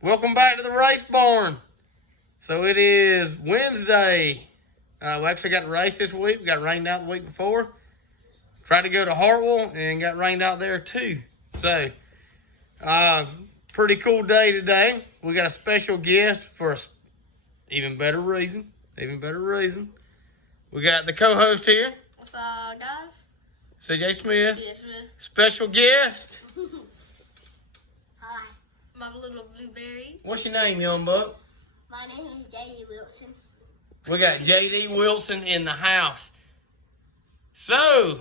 Welcome back to the race barn. So it is Wednesday. We actually got the race this week. We got rained out the week before. Tried to go to Hartwell and got rained out there too. So, pretty cool day today. We got a special guest for an even better reason. We got the co-host here. What's up, guys? CJ Smith. CJ Smith. Special guest. Hi. My little blueberry. What's your name, young buck? My name is J.D. Wilson. We got J.D. Wilson in the house. So,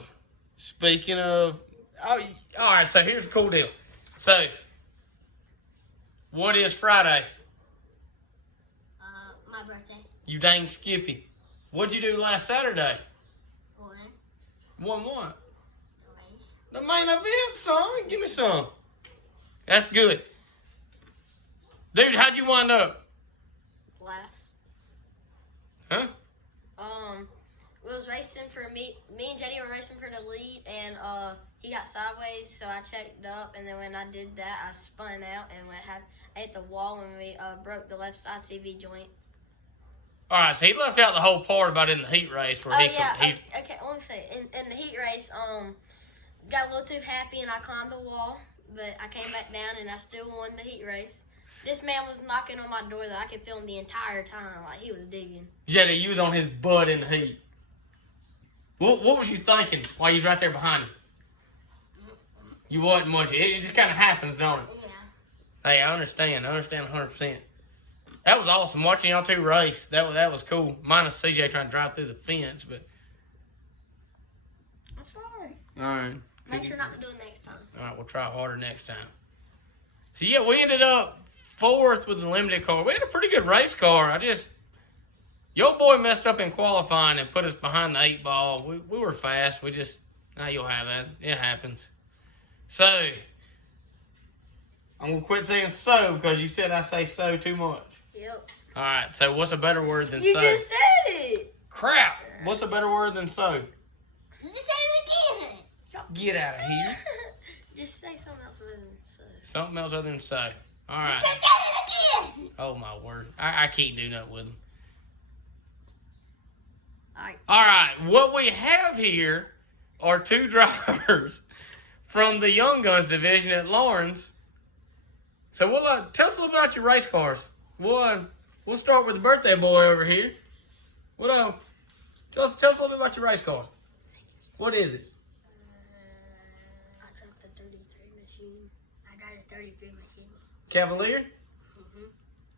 speaking of... all right, so here's the cool deal. So, what is Friday? My birthday. You dang Skippy. What'd you do last Saturday? Won What? the race. The main event, son. Give me some. That's good. Dude, how'd you wind up? Last. Huh? We was racing for me and Jetty were racing for the lead, and he got sideways, so I checked up, and then when I did that, I spun out and I hit the wall, and we broke the left side CV joint. All right, so he left out the whole part about in the heat race where Okay, let me say, in the heat race, got a little too happy, and I climbed the wall, but I came back down, and I still won the heat race. This man was knocking on my door that I could feel him the entire time, like he was digging. Jetty, you was on his butt in the heat. What was you thinking while you was right there behind him? You wasn't much. It just kind of happens, don't it? Yeah. Hey, I understand 100%. That was awesome watching y'all two race. That was cool. Minus CJ trying to drive through the fence, but. I'm sorry. All right. Make sure not to do it next time. All right, we'll try harder next time. So yeah, we ended up 4th with the limited car. We had a pretty good race car. Your boy messed up in qualifying and put us behind the 8 ball. We were fast. You'll have that. It happens. So, I'm going to quit saying so because you said I say so too much. Yep. All right, so what's a better word than You so? just said it. Crap. What's a better word than so? You just said it again. Y'all get out of here. Just say something else other than so. Something else other than so. All right. You just said it again. Oh, my word. I can't do nothing with them. Alright. All right, what we have here are 2 drivers from the Young Guns division at Lawrence. So we'll tell us a little bit about your race cars. We'll start with the birthday boy over here. Tell us a little bit about your race car. What is it? I dropped the 33 machine. I got a 33 machine. Cavalier? Mm-hmm.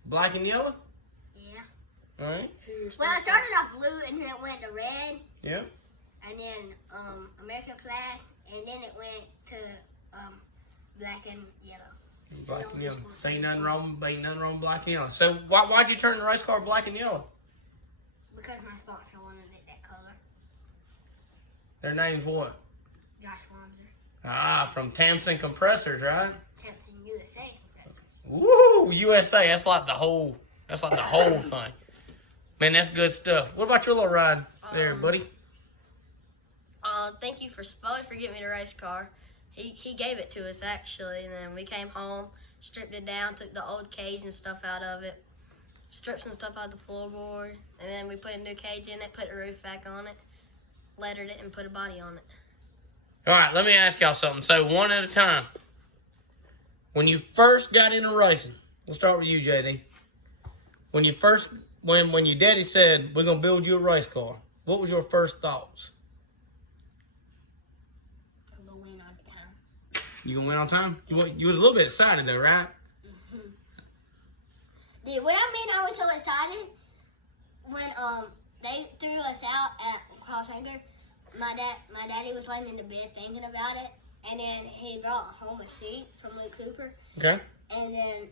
Black and yellow? Yeah. All right. Well, I started off blue, and then it went to red, Yeah. and then American flag, and then it went to black and yellow. Black and yellow. Ain't nothing wrong with black and yellow. So why'd you turn the race car black and yellow? Because my sponsor wanted it that color. Their name's what? Josh Wanzer. Ah, from Tamsin Compressors, right? Tempting USA. Woo, USA. That's like the whole thing. Man, that's good stuff. What about your little ride there, buddy? Thank you for Spud for getting me the race car. He gave it to us, actually, and then we came home, stripped it down, took the old cage and stuff out of it, stripped some stuff out of the floorboard, and then we put a new cage in it, put the roof back on it, lettered it, and put a body on it. All right, let me ask y'all something. So one at a time. When you first got into racing, we'll start with you, JD. When your daddy said, we're going to build you a race car, what was your first thoughts? I'm going to win on time. You going to win on time? You was a little bit excited, though, right? Mm-hmm. Dude, what I mean I was so excited, when they threw us out at Cross Anchor, my daddy was laying in the bed thinking about it, and then he brought home a seat from Luke Cooper. Okay. And then,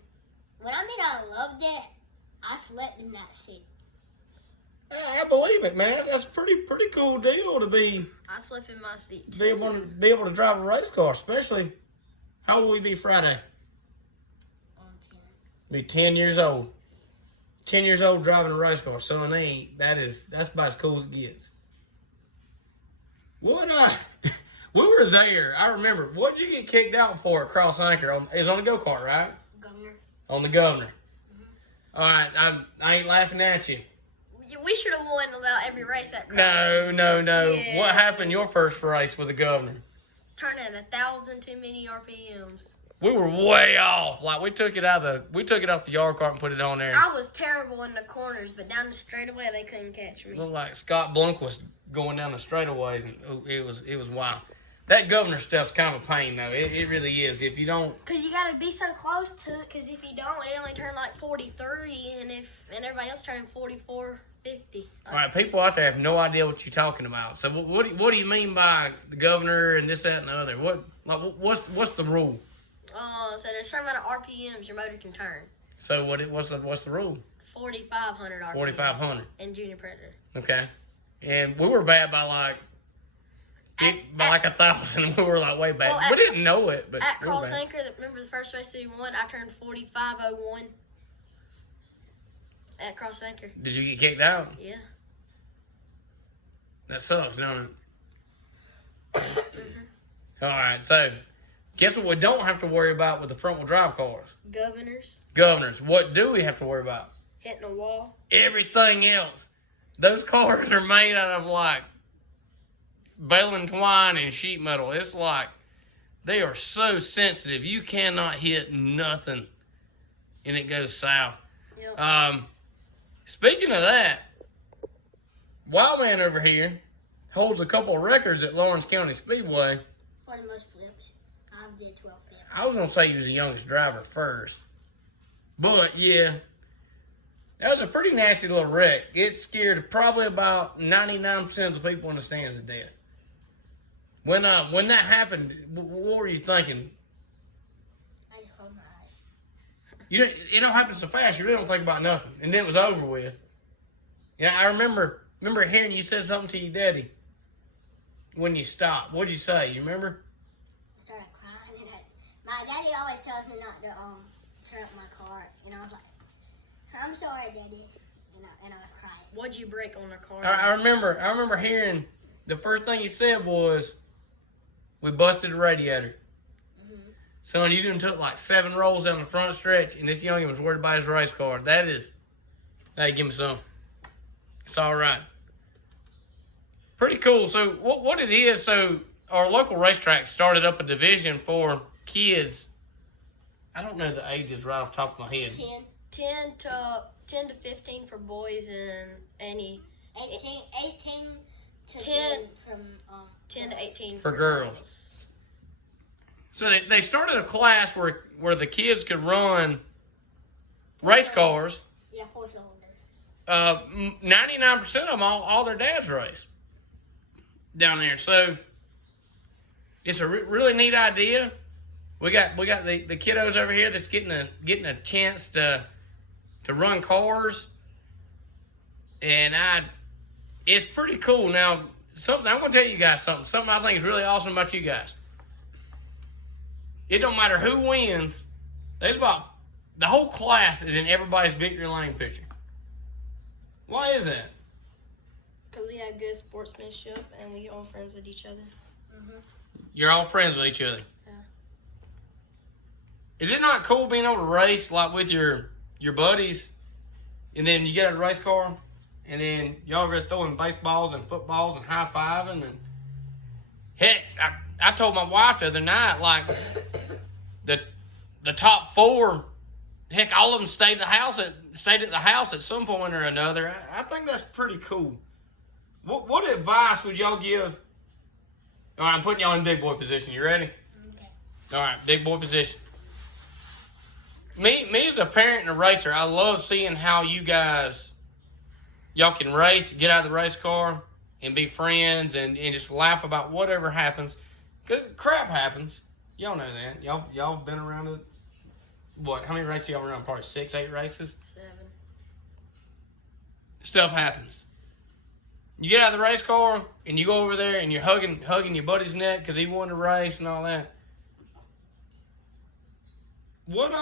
when I mean I loved it, I slept in that seat. Yeah, I believe it, man. That's a pretty cool deal to be. I slept in my seat. Be able to drive a race car, especially. How will we be Friday? 10. Be 10 years old. 10 years old driving a race car. Son, that's about as cool as it gets. What we were there. I remember. What did you get kicked out for at Cross Anchor? It was on a go-kart, right? Governor. On the governor. All right, I ain't laughing at you. We should have won about every race at No. Crescent. Yeah. What happened your first race with the governor? Turning 1,000 too many RPMs. We were way off. Like we took it off the yard cart and put it on there. I was terrible in the corners, but down the straightaway they couldn't catch me. Looked like Scott Blunk was going down the straightaways, and it was wild. That governor stuff's kind of a pain, though. It really is. If you don't... Because you got to be so close to it, because if you don't, it only turn like 43, and everybody else turning 44, 50. All right, people out there have no idea what you're talking about. So what do you mean by the governor and this, that, and the other? What's the rule? So there's a certain amount of RPMs your motor can turn. So what's the rule? 4,500 RPMs. 4,500. In Junior Predator. Okay. And we were bad by like 1,000. We were like way bad. Well, we didn't know it, but at we were Cross bad. Anchor, remember the first race we won? I turned 45.01 at Cross Anchor. Did you get kicked out? Yeah. That sucks, don't it? All right, so guess what we don't have to worry about with the front wheel drive cars? Governors. What do we have to worry about? Hitting a wall. Everything else. Those cars are made out of like baling twine and sheet metal. It's like they are so sensitive. You cannot hit nothing and it goes south. Yep. Speaking of that, Wildman over here holds a couple of records at Lawrence County Speedway. For the most flips. I did 12 flips. I was going to say he was the youngest driver first. But, yeah, that was a pretty nasty little wreck. It scared probably about 99% of the people in the stands to death. When that happened, what were you thinking? I just closed my eyes. It don't happen so fast. You really don't think about nothing. And then it was over with. Yeah, I remember hearing you said something to your daddy when you stopped. What'd you say? You remember? I started crying. And my daddy always tells me not to turn up my car. And I was like, I'm sorry, Daddy. And I was crying. What'd you break on the car? I remember hearing the first thing you said was, we busted the radiator. Mm-hmm. Son, you done took like 7 rolls down the front stretch, and this youngin was worried about his race car. That is, hey, give me some. It's all right. Pretty cool. So what it is, so our local racetrack started up a division for kids. I don't know the ages right off the top of my head. 10 to 15 for boys and any 18 to 10 from 10 to 18 for girls. So they started a class where the kids could run race cars. Yeah, 4 cylinders. 99% of them, all their dads race down there. So it's a really neat idea. We got the kiddos over here that's getting a chance to run cars, and it's pretty cool. Now, something I'm gonna tell you guys something I think is really awesome about you guys. It don't matter who wins. The whole class is in everybody's victory lane picture. Why is that? Because we have good sportsmanship and we all friends with each other. Mm-hmm. You're all friends with each other. Yeah. Is it not cool being able to race like with your buddies, and then you get out of a race car, and then y'all are throwing baseballs and footballs and high-fiving, and heck, I told my wife the other night, like, the top 4, heck, all of them stayed at the house at some point or another. I think that's pretty cool. What advice would y'all give? All right, I'm putting y'all in big boy position. You ready? Okay. All right, big boy position. Me as a parent and a racer, I love seeing how y'all can race, get out of the race car, and be friends and just laugh about whatever happens. Because crap happens. Y'all know that. Y'all been around it. What? How many races y'all run? Probably 6, 8 races? 7. Stuff happens. You get out of the race car and you go over there and you're hugging your buddy's neck because he won the race and all that. What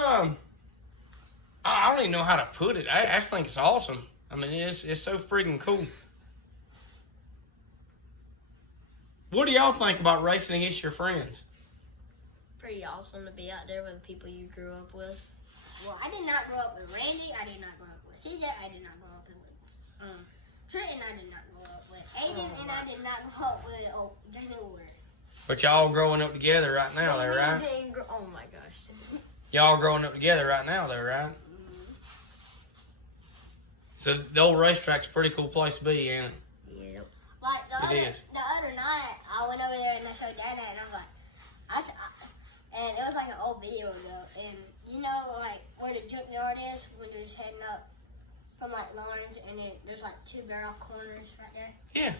I don't even know how to put it. I just think it's awesome. I mean, it's so freaking cool. What do y'all think about racing against your friends? pretty awesome to be out there with the people you grew up with. Well, I did not grow up with Randy. I did not grow up with CJ. I did not grow up with Trenton. I did not grow up with Aiden, and I did not grow up with Jamie Ward. But y'all growing up together right now, though, right? Oh my gosh. Y'all growing up together right now, though, right? So the old racetrack's a pretty cool place to be, ain't it? Yep. Like the It is. other night, I went over there and I showed Dad that, and I was like, and it was like an old video ago, and you know, like where the junkyard is when you're just heading up from like Lawrence, and there's like 2 barrel corners right there. Yeah.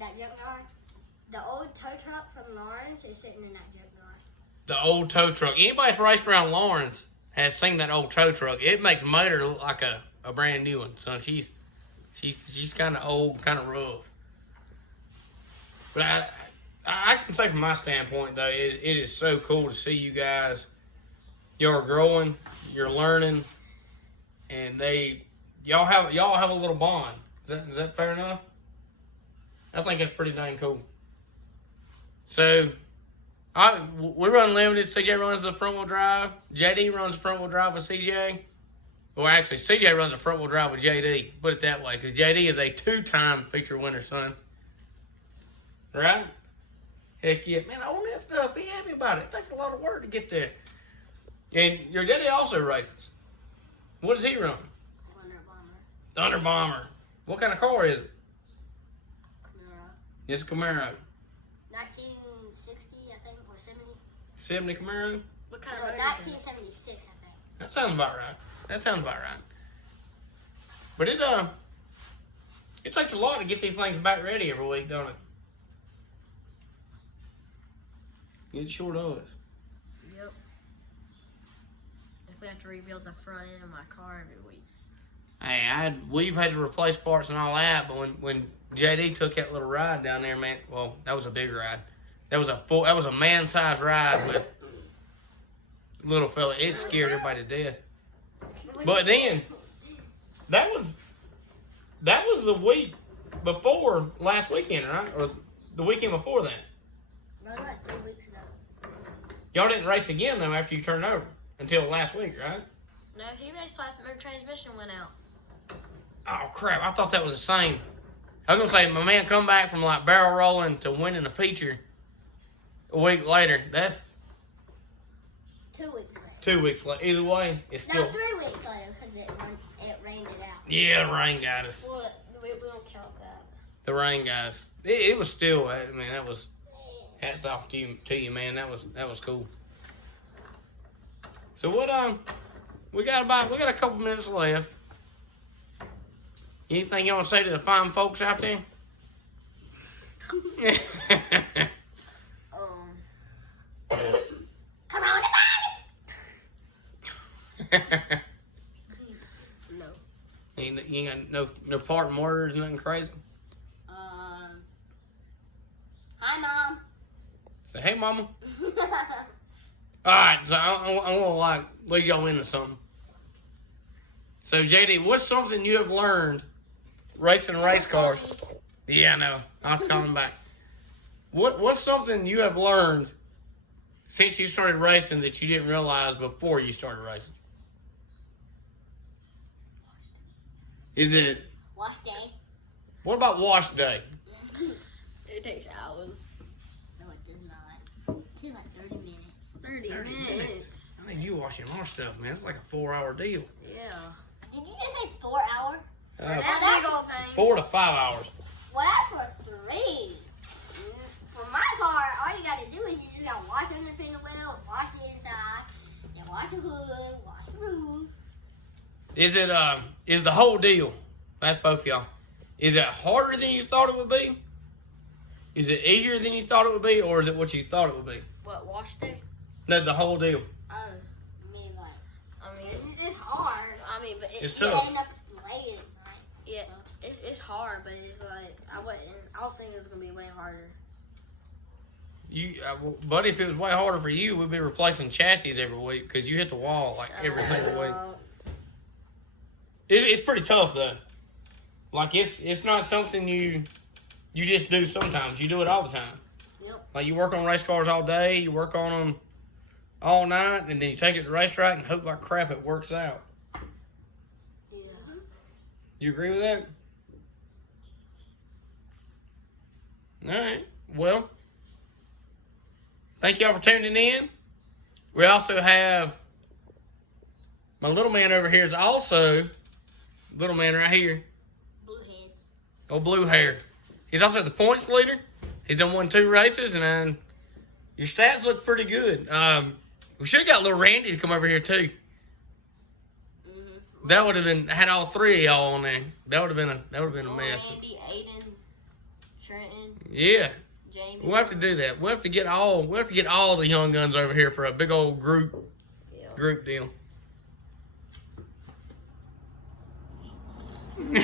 That junkyard. The old tow truck from Lawrence is sitting in that junkyard. The old tow truck. Anybody that's raced around Lawrence has seen that old tow truck. It makes Mater look like a brand new one. So she's kind of old, kind of rough. But I can say from my standpoint though, it is so cool to see you guys. You're growing, you're learning, and y'all have a little bond. Is that fair enough? I think that's pretty dang cool. So, we run limited. CJ runs the front wheel drive. JD runs front wheel drive with CJ. Well, actually, CJ runs a front wheel drive with JD. Put it that way, because JD is a 2-time feature winner, son. Right? Heck yeah, man! Own that stuff. Be happy about it. It takes a lot of work to get there. And your daddy also races. What does he run? Thunderbomber. What kind of car is it? Camaro. It's a Camaro. 1960, I think, or 70. 70 Camaro? What kind No, of 1976, I think. That sounds about right. But it takes a lot to get these things back ready every week, don't it? It sure does. Yep. If we have to rebuild the front end of my car every week. Hey, we've had to replace parts and all that, but when JD took that little ride down there, man, well, that was a big ride. That was a man-sized ride with little fella. It scared everybody to death. But then that was the week before last weekend, right? Or the weekend before that. No, like 3 weeks ago. Y'all didn't race again though after you turned over until last week, right? No, he raced last time. Transmission went out. Oh crap! I thought that was the same. I was gonna say my man come back from like barrel rolling to winning a feature a week later. That's 2 weeks later. 2 weeks later. Either way, it's still. No, 3 weeks later because it rained it out. Yeah, the rain got us. Well, we don't count that. The rain got us. It was still. I mean, that was. Hats off to you, man. That was cool. So what? We got a couple minutes left. Anything you want to say to the fine folks out there? Come on, the virus! No. You ain't got no parting words, nothing crazy. Hi, Mom. Say, hey, mama. All right, so I want to lead y'all into something. So, JD, what's something you have learned racing race cars? Yeah, I know. I'll have to call him back. What's something you have learned since you started racing that you didn't realize before you started racing? Is it? Wash day. What about wash day? It takes hours. No, it does not. It takes like 30 minutes. 30 minutes. I mean, you washing more stuff, man. It's like a 4-hour deal. Yeah. Did you just say 4 hours? That big old thing. 4 to 5 hours. Well, that's for 3. For my car, all you gotta do is you just gotta wash under the fender wheel, wash the inside, then wash the hood, wash the roof. Is it is the whole deal? That's both y'all. Is it harder than you thought it would be? Is it easier than you thought it would be, or is it what you thought it would be? What, wash day? No, the whole deal. I mean, it's hard. I mean, but It's You tough. end up laying it, right? yeah, it's hard, but it's like I was thinking it was gonna be way harder. But if it was way harder for you, we'd be replacing chassis every week because you hit the wall like every single week. It's pretty tough though. Like it's not something you just do sometimes. You do it all the time. Yep. Like you work on race cars all day. You work on them all night, and then you take it to the racetrack and hope like crap it works out. Yeah. You agree with that? All right. Well, thank y'all for tuning in. We also have my little man over here is also little man right here. Blue head. Old blue hair. He's also the points leader. He's done 2 races, and your stats look pretty good. We should have got little Randy to come over here too. Mm-hmm. That would have been had all 3 of y'all on there. That would have been a mess. Randy, Aiden, Trenton, Yeah, Jamie. we'll have to do that. We'll have to get all the young guns over here for a big old group deal. You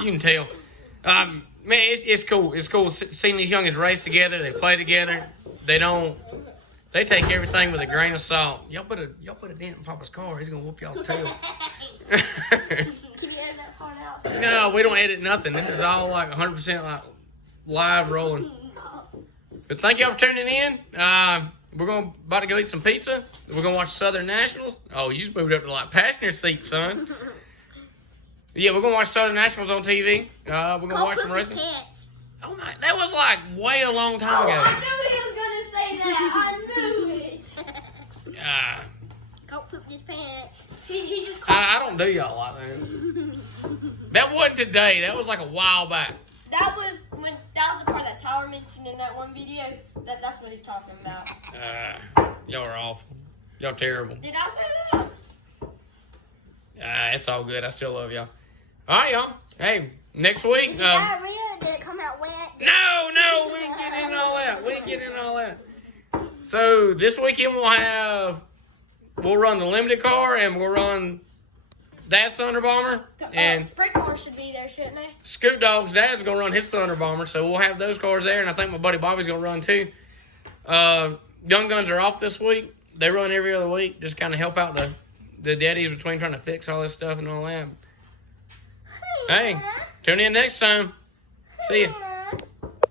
can tell. Man, it's cool. It's cool seeing these youngins race together. They play together. They take everything with a grain of salt. Y'all put a dent in Papa's car. He's gonna whoop y'all's tail. Can you edit that part out? No, we don't edit nothing. This is all like 100% like live rolling. But thank y'all for tuning in. We're about to go eat some pizza. We're gonna watch Southern Nationals. Oh, you just moved up to like passenger seat, son. Yeah, we're gonna watch Southern Nationals on TV. We're gonna watch some racing. Oh my, that was like way a long time ago. I knew he was gonna say that. I knew it. Go poop his pants. He just. I don't do y'all like that. That wasn't today. That was like a while back. That was the part that Tyler mentioned in that one video. That's what he's talking about. Y'all are awful. Y'all terrible. Did I say that? It's all good. I still love y'all. All right, y'all. Hey, next week. Is that real? Did it come out wet? No, we ain't getting in all that. So this weekend we'll run the limited car and we'll run Dad's thunderbomber and Sprint cars should be there, shouldn't they? Scoot Dog's dad's gonna run his thunderbomber, so we'll have those cars there, and I think my buddy Bobby's gonna run too. Young Guns are off this week. They run every other week, just kind of help out the daddies between trying to fix all this stuff and all that. Hey, tune in next time. See ya.